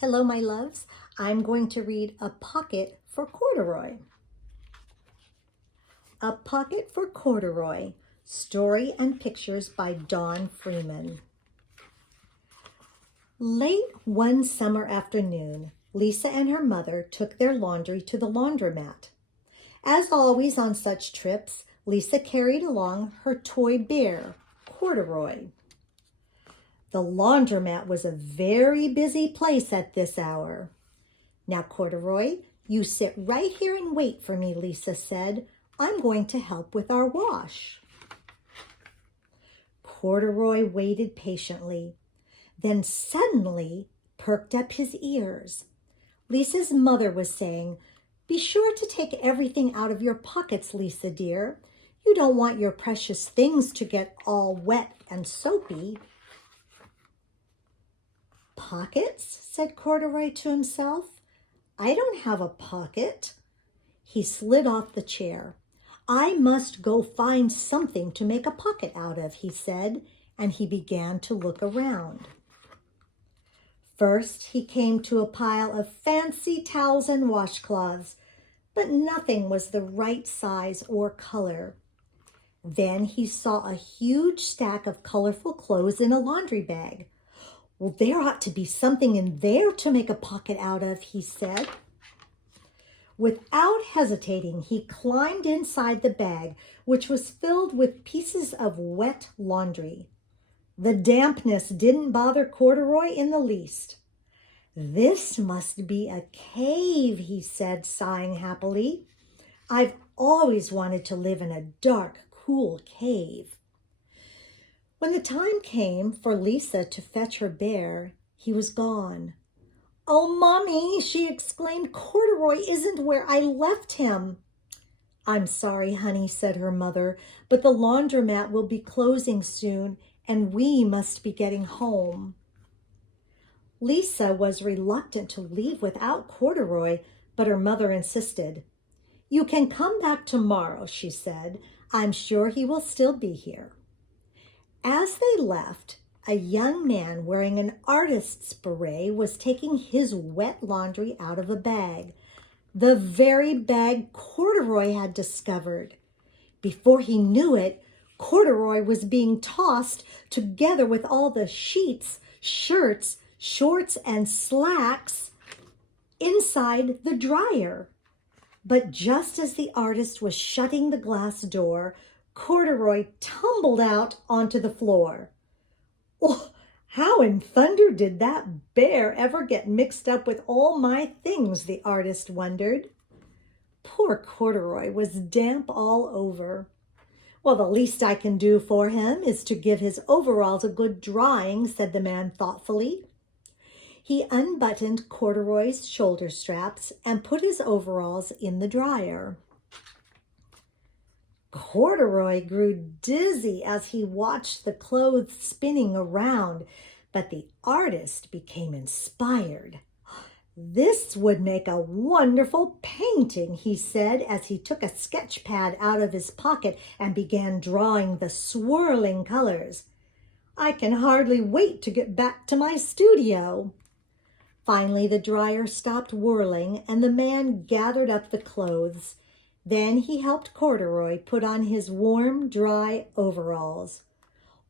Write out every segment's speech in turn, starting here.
Hello, my loves. I'm going to read A Pocket for Corduroy. A Pocket for Corduroy, story and pictures by Dawn Freeman. Late one summer afternoon, Lisa and her mother took their laundry to the laundromat. As always on such trips, Lisa carried along her toy bear, Corduroy. The laundromat was a very busy place at this hour. "Now, Corduroy, you sit right here and wait for me," Lisa said. "I'm going to help with our wash." Corduroy waited patiently, then suddenly perked up his ears. Lisa's mother was saying, "Be sure to take everything out of your pockets, Lisa dear. You don't want your precious things to get all wet and soapy." "Pockets?" said Corduroy to himself. "I don't have a pocket." He slid off the chair. "I must go find something to make a pocket out of," he said, and he began to look around. First, he came to a pile of fancy towels and washcloths, but nothing was the right size or color. Then he saw a huge stack of colorful clothes in a laundry bag. "Well, there ought to be something in there to make a pocket out of," he said. Without hesitating, he climbed inside the bag, which was filled with pieces of wet laundry. The dampness didn't bother Corduroy in the least. "This must be a cave," he said, sighing happily. "I've always wanted to live in a dark, cool cave." When the time came for Lisa to fetch her bear, he was gone. "Oh, Mommy," she exclaimed, "Corduroy isn't where I left him." "I'm sorry, honey," said her mother, "but the laundromat will be closing soon, and we must be getting home." Lisa was reluctant to leave without Corduroy, but her mother insisted. "You can come back tomorrow," she said. "I'm sure he will still be here." As they left, a young man wearing an artist's beret was taking his wet laundry out of a bag, the very bag Corduroy had discovered. Before he knew it, Corduroy was being tossed together with all the sheets, shirts, shorts, and slacks inside the dryer. But just as the artist was shutting the glass door, Corduroy tumbled out onto the floor. "Oh, how in thunder did that bear ever get mixed up with all my things?" the artist wondered. Poor Corduroy was damp all over. "Well, the least I can do for him is to give his overalls a good drying," said the man thoughtfully. He unbuttoned Corduroy's shoulder straps and put his overalls in the dryer. Corduroy grew dizzy as he watched the clothes spinning around, but the artist became inspired. "This would make a wonderful painting," he said as he took a sketch pad out of his pocket and began drawing the swirling colors. "I can hardly wait to get back to my studio." Finally, the dryer stopped whirling and the man gathered up the clothes. Then he helped Corduroy put on his warm, dry overalls.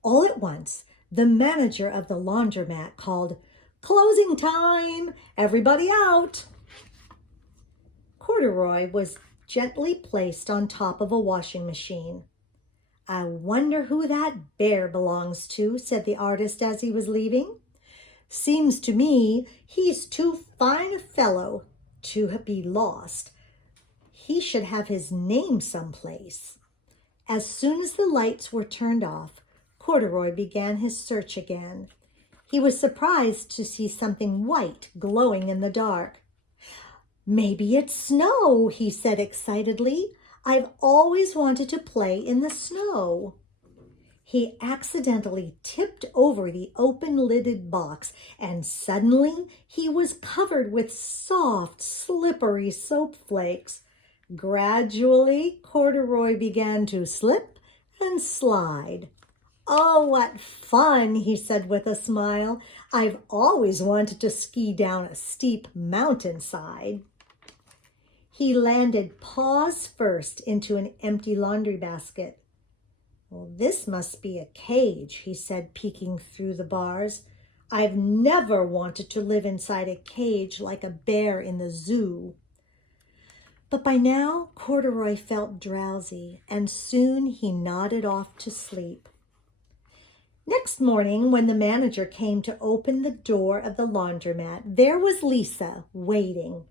All at once, the manager of the laundromat called, "Closing time! Everybody out!" Corduroy was gently placed on top of a washing machine. "I wonder who that bear belongs to," said the artist as he was leaving. "Seems to me he's too fine a fellow to be lost. He should have his name someplace." As soon as the lights were turned off, Corduroy began his search again. He was surprised to see something white glowing in the dark. "Maybe it's snow," he said excitedly. "I've always wanted to play in the snow." He accidentally tipped over the open-lidded box, and suddenly he was covered with soft, slippery soap flakes. Gradually, Corduroy began to slip and slide. Oh, what fun, he said with a smile. I've always wanted to ski down a steep mountainside. He landed paws first into an empty laundry basket. Well, this must be a cage, he said, peeking through the bars. I've never wanted to live inside a cage like a bear in the zoo. But by now, Corduroy felt drowsy, and soon he nodded off to sleep. Next morning, when the manager came to open the door of the laundromat, there was Lisa waiting.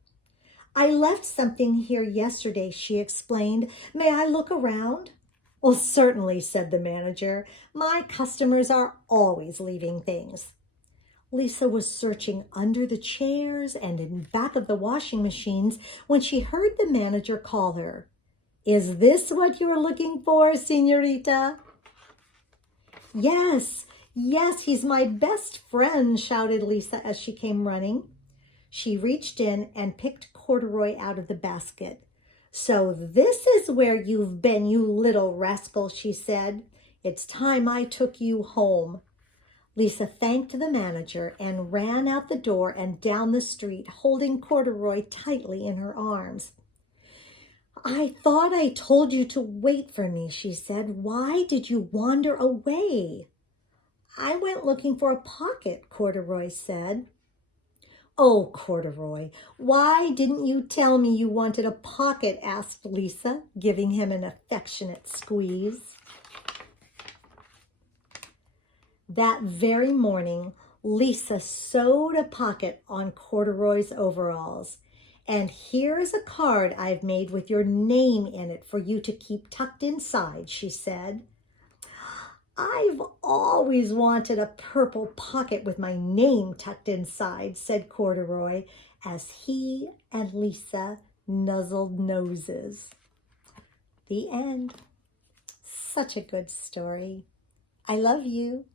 I left something here yesterday, she explained. May I look around? Well, certainly, said the manager. My customers are always leaving things. Lisa was searching under the chairs and in back of the washing machines when she heard the manager call her. Is this what you're looking for, señorita? Yes, he's my best friend, shouted Lisa as she came running. She reached in and picked Corduroy out of the basket. So this is where you've been, you little rascal, she said. It's time I took you home. Lisa thanked the manager and ran out the door and down the street, holding Corduroy tightly in her arms. I thought I told you to wait for me, she said. Why did you wander away? I went looking for a pocket, Corduroy said. Oh, Corduroy, why didn't you tell me you wanted a pocket? Asked Lisa, giving him an affectionate squeeze. That very morning, Lisa sewed a pocket on Corduroy's overalls. And here's a card I've made with your name in it for you to keep tucked inside, she said. I've always wanted a purple pocket with my name tucked inside, said Corduroy, as he and Lisa nuzzled noses. The end. Such a good story. I love you.